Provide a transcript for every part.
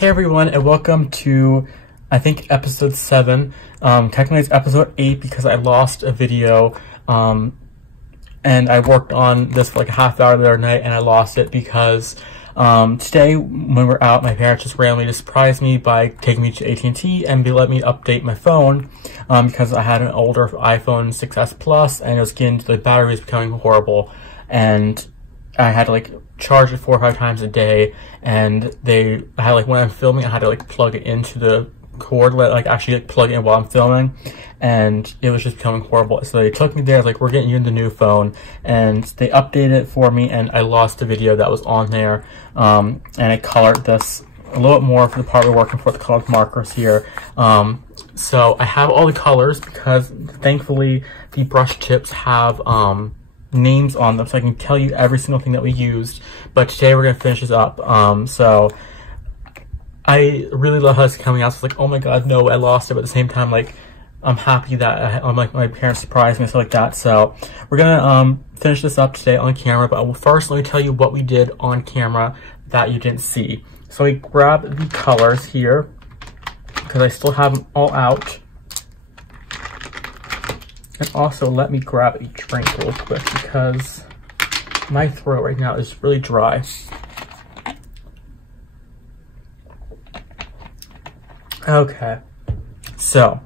Hey everyone, and welcome to, I think, episode 7. Technically it's episode 8 because I lost a video, and I worked on this for like a half hour the other night and I lost it because today when we're out, my parents just randomly surprised me by taking me to AT&T and let me update my phone because I had an older iPhone 6S Plus and it was getting, the battery was becoming horrible, and I had to like charge it 4 or 5 times a day, and I had like, when I'm filming, I had to like plug it into the cord, like actually like plug it in while I'm filming, and it was just becoming horrible. So they took me there, like, we're getting you the new phone, and they updated it for me, and I lost the video that was on there, and I colored this a little bit more for the part we're working for, the colored markers here. So I have all the colors because thankfully the brush tips have names on them, so I can tell you every single thing that we used. But today we're gonna finish this up. So I really love how it's coming out. So it's like, oh my god, no, I lost it. But at the same time, like, I'm happy that I'm like, my parents surprised me, stuff like that. So we're gonna finish this up today on camera. But first, let me tell you what we did on camera that you didn't see. So we grabbed the colors here because I still have them all out. And also, let me grab a drink real quick because my throat right now is really dry. Okay, so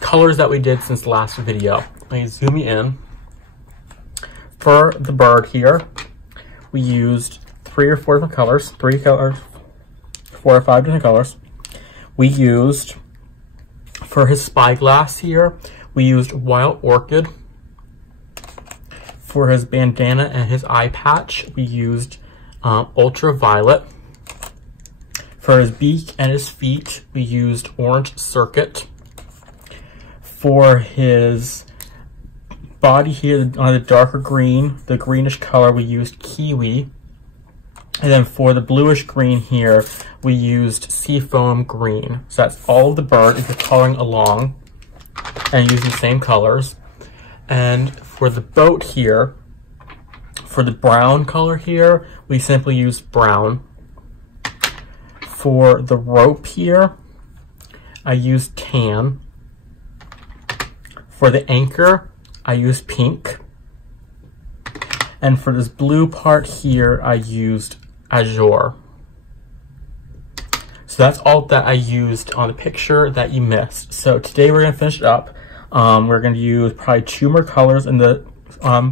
colors that we did since the last video. Let me zoom you in. For the bird here, we used 3 or 4 different colors. 4 or 5 different colors. We used, for his spyglass here, we used Wild Orchid. For his bandana and his eye patch, we used Ultraviolet. For his beak and his feet, we used Orange Circuit. For his body here, on the darker green, the greenish color, we used Kiwi. And then for the bluish green here, we used Seafoam Green. So that's all of the bird if you're coloring along and using the same colors. And for the boat here, for the brown color here, we simply used brown. For the rope here, I used tan. For the anchor, I used pink. And for this blue part here, I used azure. So that's all that I used on the picture that you missed. So today we're gonna finish it up. We're gonna use probably 2 more colors in the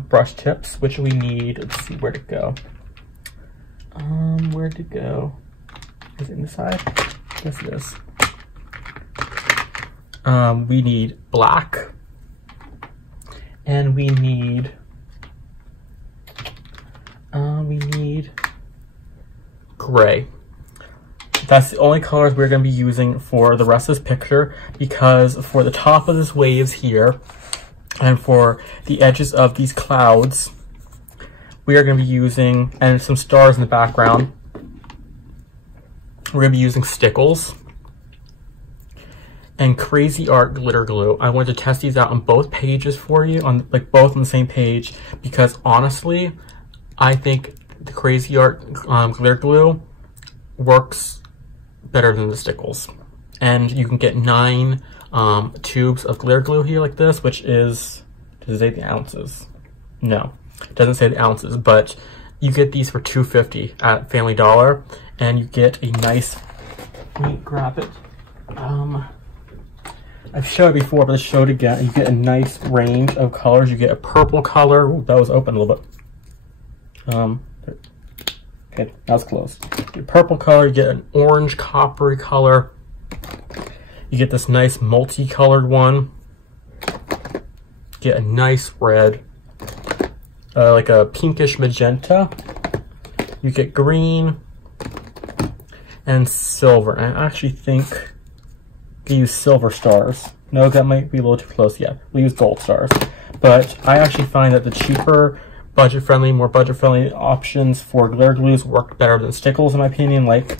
brush tips, which we need. Let's see where to go. Where to go? Is it in the side? Yes, it is. We need black, and we need gray. That's the only colors we're going to be using for the rest of this picture, because for the top of this waves here and for the edges of these clouds, we are going to be using, and some stars in the background, we're going to be using Stickles and Crazy Art Glitter Glue. I wanted to test these out on both pages for you, on like both on the same page, because honestly, I think the Crazy Art Glitter Glue works better than the Stickles. And you can get 9 tubes of glitter glue here like this, which is, does it say the ounces? No, it doesn't say the ounces, but you get these for $2.50 at Family Dollar, and you get a nice, let me grab it. I've showed it before, but let's show it again. You get a nice range of colors. You get a purple color. Ooh, that was open a little bit. Okay, that was closed. You get a purple color, you get an orange coppery color. You get this nice multicolored one. Get a nice red, like a pinkish magenta. You get green and silver. And I actually think we use silver stars. No, that might be a little too close. Yeah, we use gold stars. But I actually find that the cheaper, budget-friendly, more budget-friendly options for glitter glues work better than Stickles, in my opinion. Like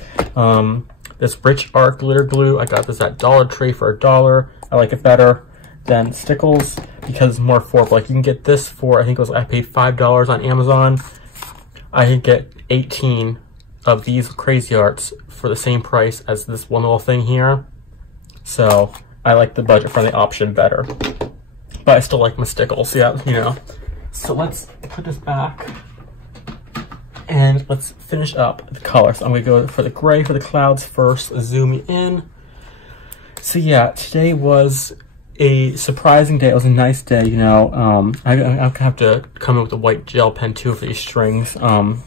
this Rich Art Glitter Glue, I got this at Dollar Tree for $1. I like it better than Stickles because it's more affordable. Like, you can get this for, I think it was, I paid $5 on Amazon. I can get 18 of these crazy arts for the same price as this one little thing here. So I like the budget-friendly option better. But I still like my stickles, yeah, you know. So let's put this back. And let's finish up the color. So I'm gonna go for the gray for the clouds first, zoom in. So yeah, today was a surprising day. It was a nice day, you know. I have to come in with a white gel pen too for these strings for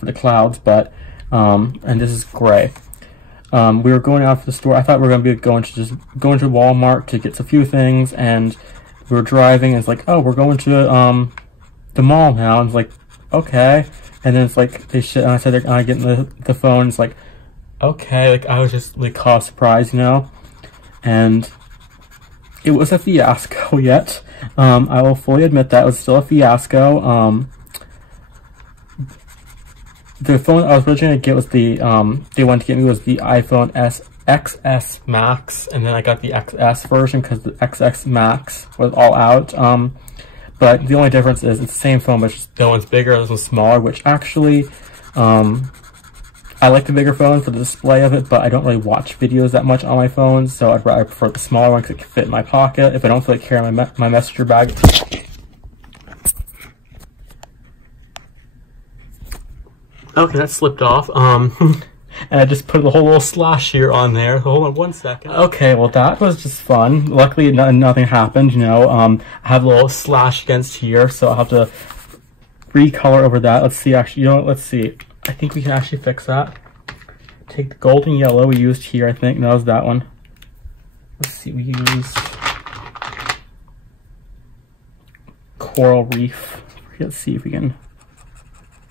the clouds, but, and this is gray. We were going out to the store. I thought we were gonna be going to Walmart to get a few things, and we were driving, and it's like, oh, we're going to the mall now. And it's like, okay. And then it's like, and I said, I get the phone, it's like, okay, like, I was just, like, caught surprised, you know? And it was a fiasco yet. I will fully admit that it was still a fiasco. The phone I was originally gonna get was they wanted to get me was the iPhone XS Max, and then I got the XS version because the XS Max was all out. But the only difference is it's the same phone, but the one's bigger, this one's smaller, which actually, I like the bigger phone for the display of it, but I don't really watch videos that much on my phone, so I prefer the smaller one because it can fit in my pocket if I don't feel like carrying my messenger bag. Okay, that slipped off. And I just put the whole little slash here on there. Hold on one second. Okay, well that was just fun. Luckily nothing happened, you know. I have a little slash against here, so I'll have to recolor over that. Let's see, actually, you know what, let's see. I think we can actually fix that. Take the golden yellow we used here, I think. No, it was that one. Let's see, we used Coral Reef. Let's see if we can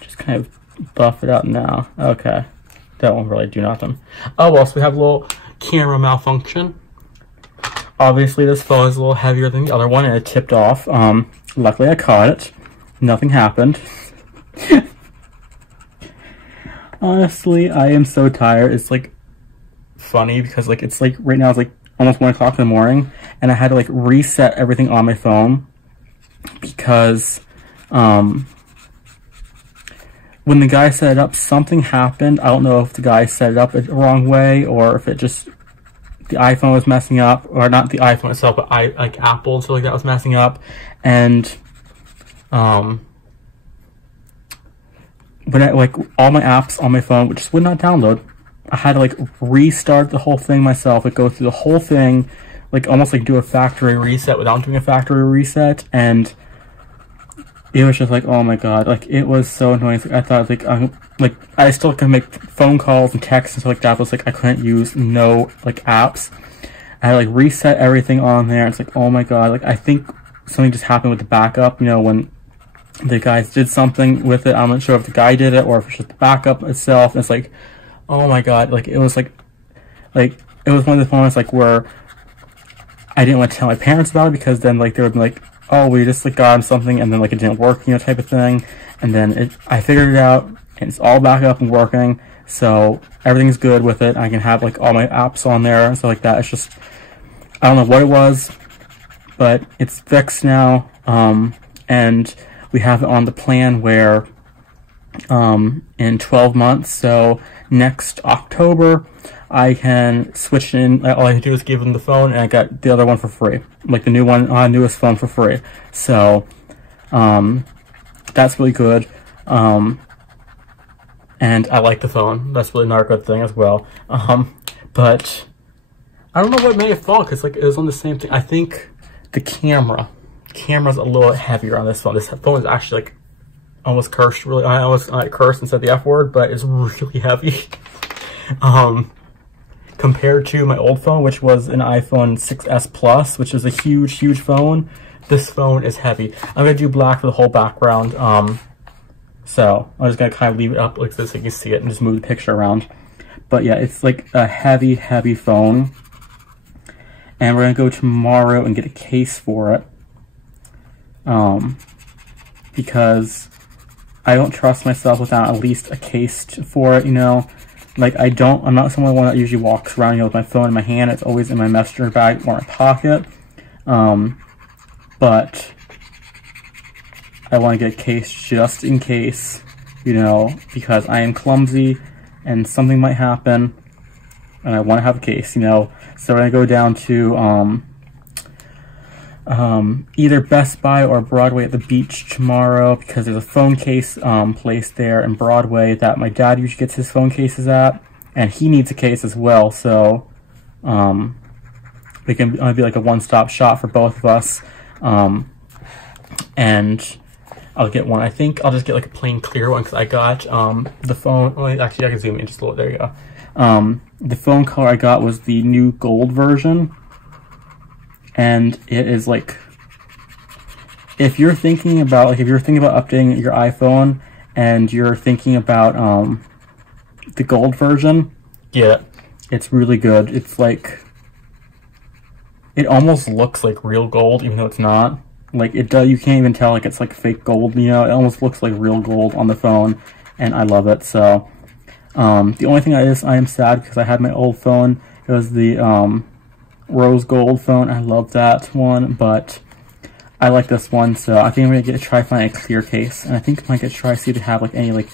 just kind of buff it out now. Okay. That won't really do nothing. Oh, well, so we have a little camera malfunction. Obviously, this phone is a little heavier than the other one, and it tipped off. Luckily, I caught it. Nothing happened. Honestly, I am so tired. It's, like, funny because, like, it's, like, right now it's, like, almost 1 o'clock in the morning, and I had to, like, reset everything on my phone because, when the guy set it up, something happened. I don't know if the guy set it up the wrong way or if it just, the iPhone was messing up, or not the iPhone itself, but like Apple and stuff like that was messing up. And, when I, like, all my apps on my phone which just would not download, I had to, like, restart the whole thing myself, like, go through the whole thing, like, almost, like, do a factory reset without doing a factory reset, and it was just like, oh my god, like, it was so annoying. Like, I thought, like, I still can make phone calls and texts and stuff like that, but it's like, I couldn't use no, like, apps. I had to, like, reset everything on there. It's like, oh my god, like, I think something just happened with the backup, you know, when the guys did something with it. I'm not sure if the guy did it or if it's just the backup itself. And it's like, oh my god, like, it was like, it was one of the moments, like, where I didn't want to tell my parents about it because then, like, they would be like, oh, we just, like, got him something, and then, like, it didn't work, you know, type of thing. And then I figured it out, and it's all back up and working, so everything's good with it. I can have, like, all my apps on there and stuff like that. It's just, I don't know what it was, but it's fixed now, and we have it on the plan where, in 12 months, so next October, I can switch in. All I can do is give them the phone, and I got the other one for free, like the new one, newest phone for free. So, that's really good. And I like the phone. That's really not a good thing as well. But I don't know what made it fall, because, like, it was on the same thing. I think the camera's a little heavier on this phone. This phone is actually, like, almost cursed. Really, I almost cursed and said the F word, but it's really heavy. Compared to my old phone, which was an iPhone 6S Plus, which is a huge, huge phone, this phone is heavy. I'm going to do black for the whole background, so I'm just going to kind of leave it up like this so you can see it and just move the picture around. But yeah, it's like a heavy, heavy phone. And we're going to go tomorrow and get a case for it. Because I don't trust myself without at least a case for it, you know. Like, I'm not someone that usually walks around, you know, with my phone in my hand. It's always in my messenger bag or my pocket. But I want to get a case just in case, you know, because I am clumsy and something might happen, and I want to have a case, you know. So we're gonna go down to either Best Buy or Broadway at the beach tomorrow, because there's a phone case place there in Broadway that my dad usually gets his phone cases at, and he needs a case as well. So we can be like a one-stop shop for both of us. And I'll get one. I think I'll just get like a plain clear one, because I got the phone. Well, actually, I can zoom in just a little. There you go. The phone color I got was the new gold version, and it is like, if you're thinking about updating your iPhone and you're thinking about the gold version, yeah, it's really good. It's like, it almost looks like real gold, even though it's not. Like, it does, you can't even tell, like, it's like fake gold, you know. It almost looks like real gold on the phone, and I love it. So the only thing I am sad, because I had my old phone. It was the rose gold phone. I love that one, but I like this one, so I think I'm gonna try finding a clear case. And I think I might try see if they have like any like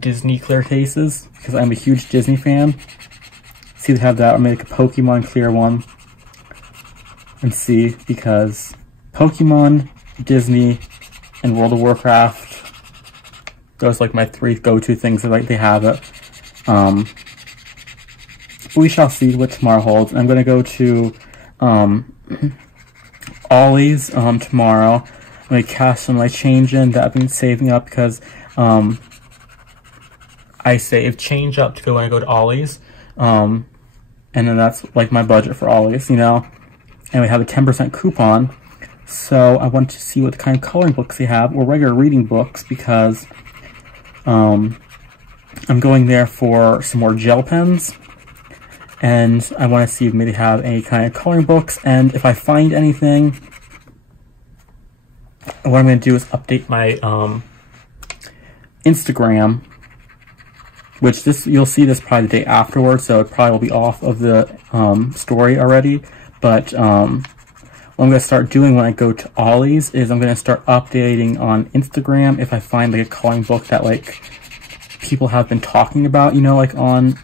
Disney clear cases, because I'm a huge Disney fan. See if they have that, or maybe like a Pokemon clear one, and see, because Pokemon, Disney, and World of Warcraft, those are like my 3 go-to things that like they have it. We shall see what tomorrow holds. I'm gonna go to Ollie's tomorrow. I'm gonna cash some of my change in that I've been saving up, because I save change up to go when I go to Ollie's, and then that's like my budget for Ollie's, you know. And we have a 10% coupon. So I want to see what kind of coloring books they have, or regular reading books, because I'm going there for some more gel pens, and I want to see if maybe they have any kind of coloring books. And if I find anything, what I'm going to do is update my Instagram, which you'll see this probably the day afterwards, so it probably will be off of the story already. But what I'm going to start doing when I go to Ollie's is I'm going to start updating on Instagram if I find like a coloring book that like people have been talking about, you know, like on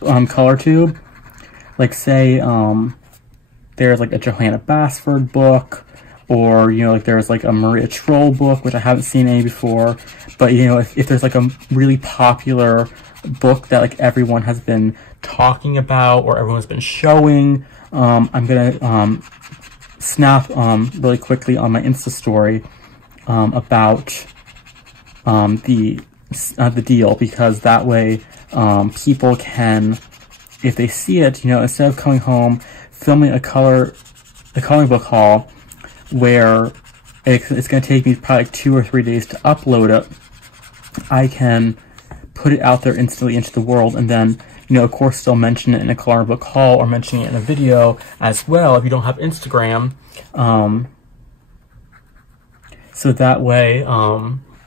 ColorTube. Like, say there's like a Johanna Basford book, or, you know, like there's like a Maria Troll book, which I haven't seen any before. But, you know, if there's like a really popular book that like everyone has been talking about, or everyone's been showing, I'm gonna snap really quickly on my Insta story about the deal, because that way people can, if they see it, you know, instead of coming home filming a coloring book haul where it's going to take me probably like 2 or 3 days to upload it, I can put it out there instantly into the world, and then, you know, of course, still mention it in a coloring book haul, or mentioning it in a video as well if you don't have Instagram. So that way,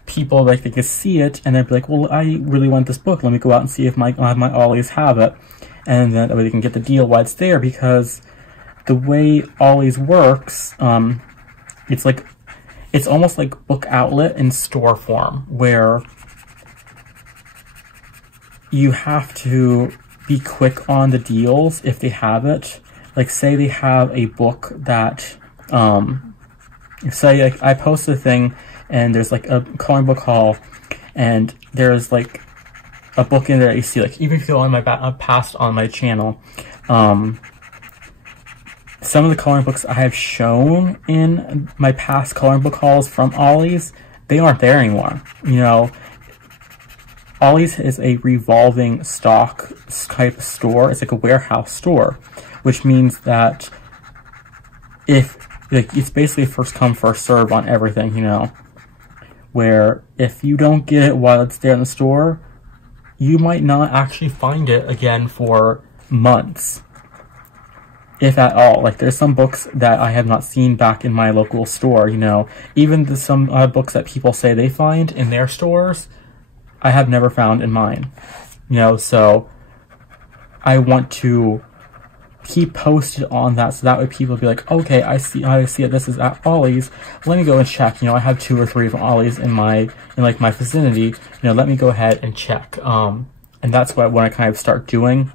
people, like, they can see it, and they'd be like, well, I really want this book. Let me go out and see if my Ollie's have it. And then that way they can get the deal while it's there, because the way Ollie's works, it's almost like Book Outlet in store form, where you have to be quick on the deals if they have it. Like, say they have a book that, say, like, I post a thing, and there's, like, a coloring book haul, and there's, like, a book in there that you see, like, even if you go on my past on my channel, some of the coloring books I have shown in my past coloring book hauls from Ollie's, they aren't there anymore, you know. Ollie's is a revolving stock type of store. It's like a warehouse store, which means that if, like, it's basically first come, first serve on everything, you know, where if you don't get it while it's there in the store, you might not actually find it again for months, if at all. Like, there's some books that I have not seen back in my local store, you know. Even some books that people say they find in their stores, I have never found in mine, you know. So I want to keep posted on that, so that way people will be like, okay, I see it, this is at Ollie's, let me go and check. You know, I have 2 or 3 of Ollie's in my vicinity, you know, let me go ahead and check. And that's what I kind of start doing.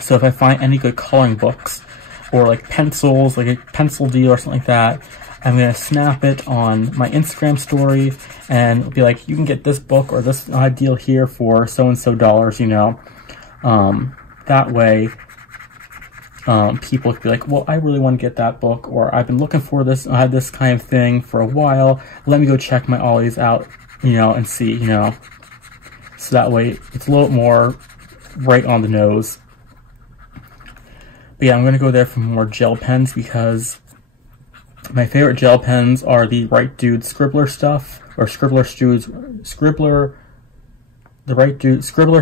So if I find any good coloring books or like pencils, like a pencil deal or something like that, I'm gonna snap it on my Instagram story and be like, you can get this book or this deal here for so and so dollars, you know. That way people could be like, well, I really want to get that book, or I've been looking for this, I had this kind of thing for a while, let me go check my Ollie's out, you know, and see, you know. So that way it's a little more right on the nose. But yeah, I'm going to go there for more gel pens, because my favorite gel pens are the Right Dude Scribbler stuff, or Scribbler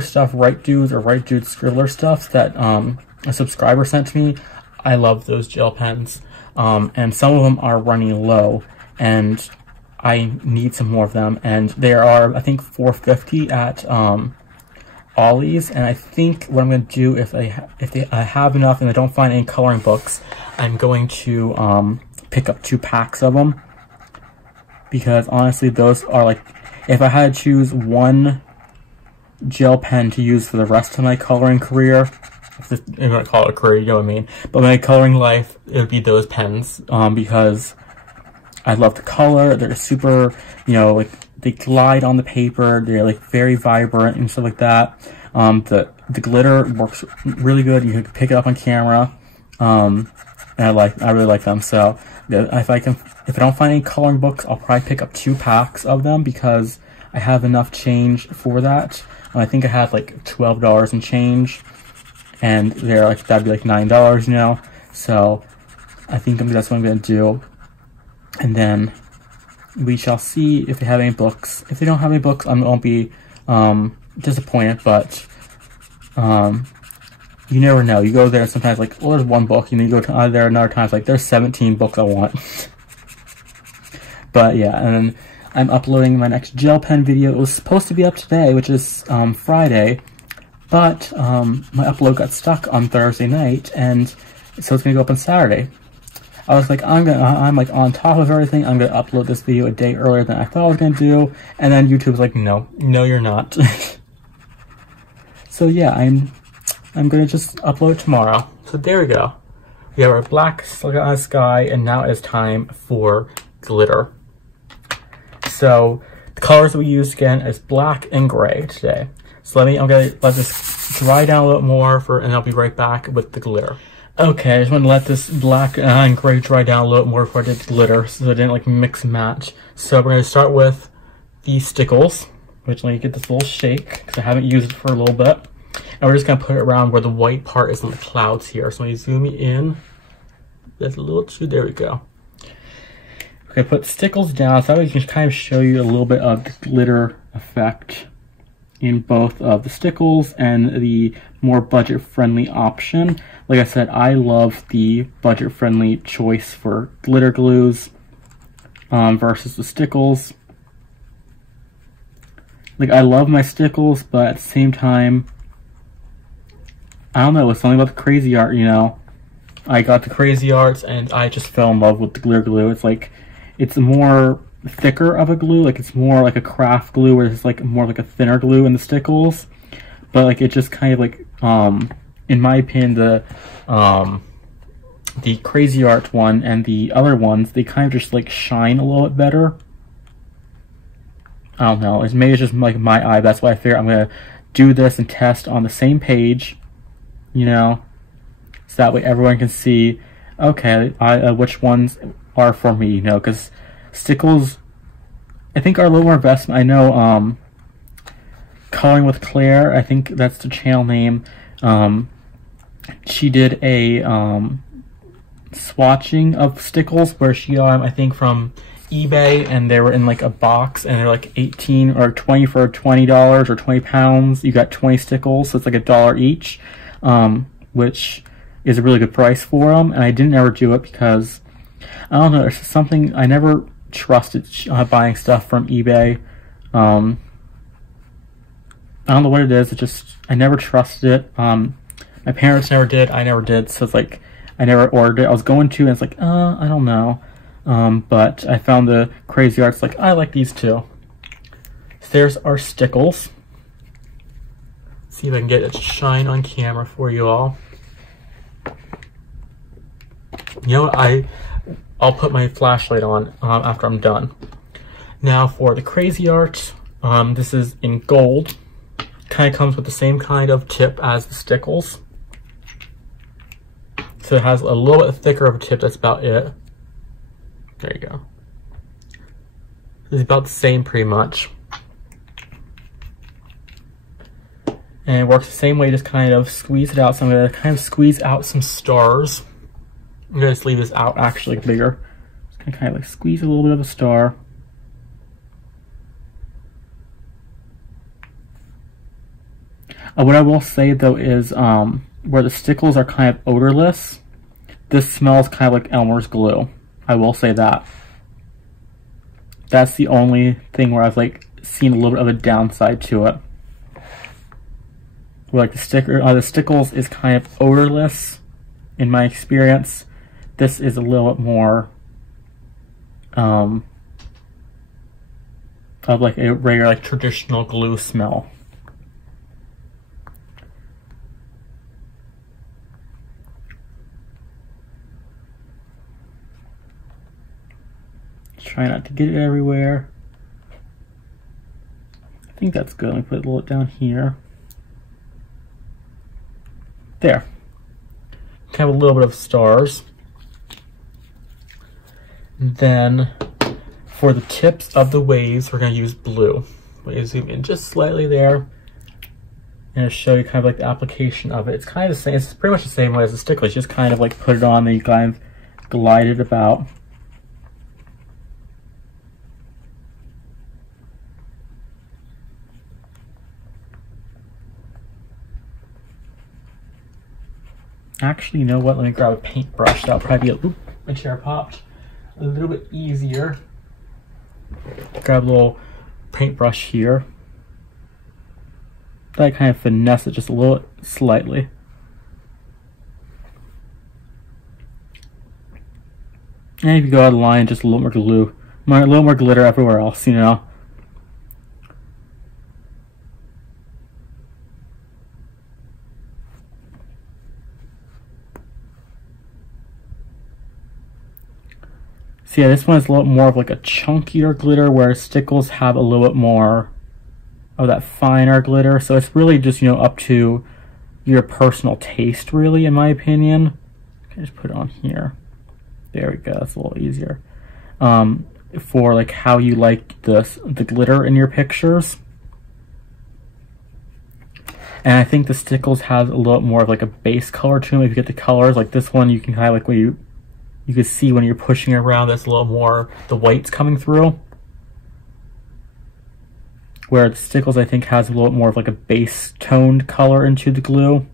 stuff, Right Dudes, or Right Dude Scribbler stuff that a subscriber sent to me. I love those gel pens, and some of them are running low, and I need some more of them. And there are, I think, $4.50 at Ollie's, and I think what I'm going to do, if I have enough and I don't find any coloring books, I'm going to pick up 2 packs of them, because honestly, those are like, if I had to choose one gel pen to use for the rest of my coloring career, I'm going to call it a career, you know what I mean, but my coloring life, it would be those pens, because I love the color. They're super, you know, like, they glide on the paper, they're like very vibrant and stuff like that. The glitter works really good, you can pick it up on camera, and I really like them. So if I don't find any coloring books, I'll probably pick up 2 packs of them, because I have enough change for that. I think I have like $12 in change, and they're like, that'd be like $9, you know. So I think that's what I'm gonna do, and then we shall see if they have any books. If they don't have any books, I won't be disappointed, but you never know. You go there sometimes like, well, there's 1 book, and then you go to there another time, it's like, there's 17 books I want. But yeah, and then I'm uploading my next gel pen video. It was supposed to be up today, which is Friday, but my upload got stuck on Thursday night, and so it's gonna go up on Saturday. I was like, I'm like on top of everything, I'm gonna upload this video a day earlier than I thought I was gonna do, and then YouTube was like, no, you're not. So yeah, I'm gonna just upload tomorrow. So there we go. We have our black sky, and now it's time for glitter. So the colors that we used again is black and gray today. So I'm gonna let this dry down a little more and I'll be right back with the glitter. Okay, I just want to let this black and gray dry down a little more before I did glitter, so I didn't like mix and match. So we're going to start with the stickles, which let me get this little shake, because I haven't used it for a little bit. And we're just going to put it around where the white part is in the clouds here. So when you zoom in, that's a little too, there we go. Okay, put stickles down, so that way you can kind of show you a little bit of the glitter effect in both of the stickles and the more budget-friendly option. Like I said, I love the budget-friendly choice for glitter glues versus the stickles. Like, I love my stickles, but at the same time, I don't know, it's something about the crazy art, you know. I got the crazy arts and I just fell in love with the glitter glue. It's like, it's more thicker of a glue, like it's more like a craft glue, where it's like more like a thinner glue in the stickles. But like, it just kind of like, in my opinion, the crazy art one and the other ones, they kind of just like shine a little bit better. I don't know, maybe it's just like my eye. That's why I figure I'm gonna do this and test on the same page, you know, so that way everyone can see, okay, which ones are for me, you know, because stickles, I think, are a little more investment. I know, Coloring with Claire, I think that's the channel name, she did a swatching of stickles where she got them, I think, from eBay, and they were in like a box, and they're like 18 or 20 for $20 or 20 pounds. You got 20 stickles, so it's like $1 each, which is a really good price for them. And I didn't ever do it because I don't know, there's something, I never trusted buying stuff from eBay. I don't know what it is, it just, I never trusted it. My parents never did. I never did. So it's like, I never ordered it. I was going to, and it's like, I don't know. But I found the Crazy Arts, like, I like these too. So there's our stickles. See if I can get it to shine on camera for you all. You know what? I'll put my flashlight on after I'm done. Now for the Crazy Art, this is in gold. Kind of comes with the same kind of tip as the stickles. So it has a little bit thicker of a tip, that's about it. There you go. It's about the same pretty much. And it works the same way, just kind of squeeze it out. So I'm going to kind of squeeze out some stars. I'm going to just leave this out actually bigger. Just going to kind of like squeeze a little bit of a star. What I will say though is where the stickles are kind of odorless, this smells kind of like Elmer's glue. I will say that. That's the only thing where I've like seen a little bit of a downside to it. Where like the stickles is kind of odorless in my experience. This is a little bit more of like a regular like traditional glue smell. Try not to get it everywhere. I think that's good. Let me put it a little down here. There. Have a little bit of stars. And then for the tips of the waves, we're going to use blue. I'm going to zoom in just slightly there and show you kind of like the application of it. It's kind of the same. It's pretty much the same way as the stickler. You just kind of like put it on, then you kind of glide it about. Actually, you know what? Let me grab a paintbrush. That'll probably be my chair popped. A little bit easier. Grab a little paintbrush here. That kind of finesse it just a little slightly. And if you go out of line, just a little more glue. A little more glitter everywhere else, you know. So yeah, this one is a little more of like a chunkier glitter, whereas stickles have a little bit more of that finer glitter. So it's really just, you know, up to your personal taste, really, in my opinion. I just put it on here. There we go. That's a little easier. For like how you like the glitter in your pictures. And I think the stickles has a little more of like a base color to them. If you get the colors, like this one, you can kind of like when you can see when you're pushing it around, that's a little more, the white's coming through. Where the stickles, I think, has a little more of like a base toned color into the glue.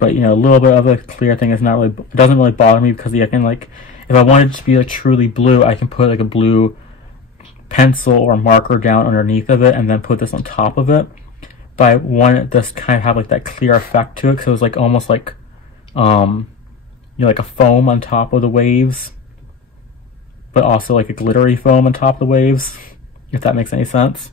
But, you know, a little bit of a clear thing is not really, it doesn't really bother me because I can like, if I wanted it to be like truly blue, I can put like a blue pencil or marker down underneath of it and then put this on top of it. But I wanted this kind of have like that clear effect to it, because it was like almost like, you know, like a foam on top of the waves, but also like a glittery foam on top of the waves, if that makes any sense.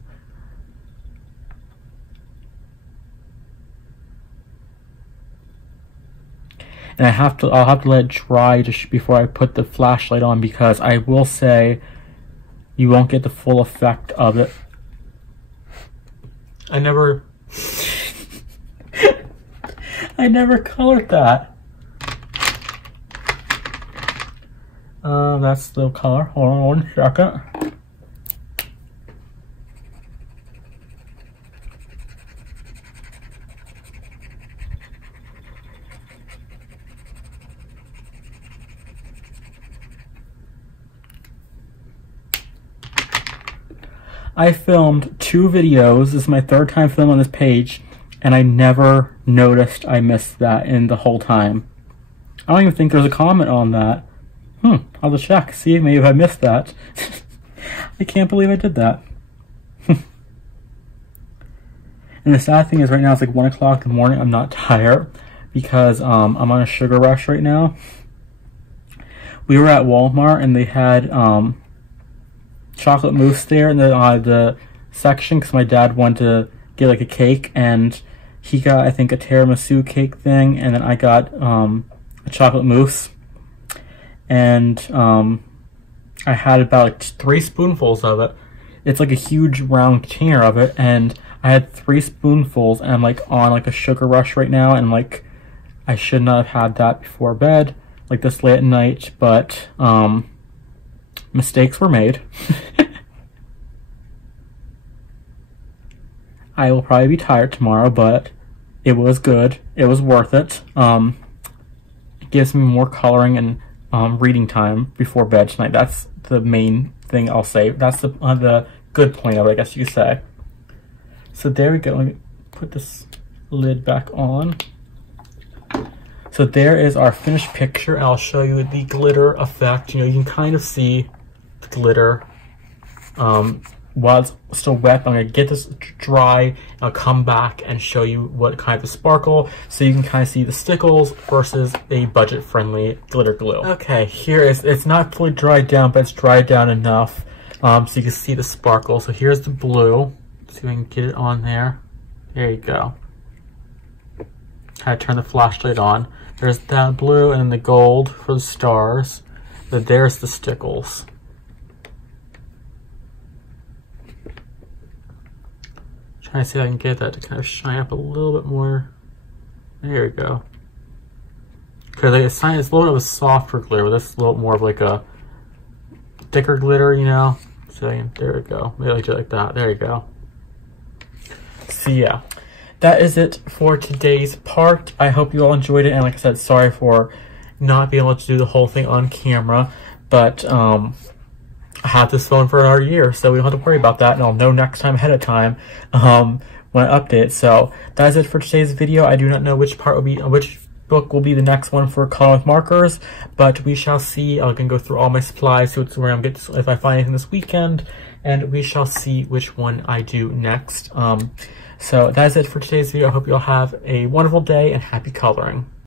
And I'll have to let it dry just before I put the flashlight on, because I will say you won't get the full effect of it. I never colored that. That's the color. Hold on one second. I filmed 2 videos. This is my 3rd time filming on this page, and I never noticed I missed that in the whole time. I don't even think there's a comment on that. I'll just check, see maybe if I missed that. I can't believe I did that. And the sad thing is right now it's like 1 o'clock in the morning. I'm not tired because I'm on a sugar rush right now. We were at Walmart and they had chocolate mousse there in the section because my dad wanted to get like a cake, and he got, I think, a tiramisu cake thing, and then I got a chocolate mousse. And I had about like 3 spoonfuls of it. It's like a huge round container of it, and I had 3 spoonfuls, and I'm like on like a sugar rush right now, and like I should not have had that before bed, like this late at night, but mistakes were made. I will probably be tired tomorrow, but it was good. It was worth it. It gives me more coloring and reading time before bed tonight. That's the main thing I'll say. That's the good point of it, I guess you could say. So there we go. Let me put this lid back on. So there is our finished picture. I'll show you the glitter effect. You know, you can kind of see the glitter while it's still wet. I'm going to get this dry, and I'll come back and show you what kind of sparkle, so you can kind of see the stickles versus a budget-friendly glitter glue. Okay, here is, it's not fully dried down, but it's dried down enough so you can see the sparkle. So here's the blue. See if I can get it on there. There you go. I turn the flashlight on. There's that blue and then the gold for the stars. But there's the stickles. Trying to see if I can get that to kind of shine up a little bit more. There we go. Because it's a little bit of a softer glitter, but this is a little more of like a thicker glitter, you know. So there we go. Maybe I do it like that. There you go. So yeah, that is it for today's part. I hope you all enjoyed it, and like I said, sorry for not being able to do the whole thing on camera, but I had this phone for another year, so we don't have to worry about that, and I'll know next time ahead of time when I update. So that is it for today's video. I do not know which part will be, which book will be the next one for color with markers, but we shall see. I'm gonna go through all my supplies, see what's where I'm getting, if I find anything this weekend, and we shall see which one I do next. So that is it for today's video. I hope you all have a wonderful day and happy coloring.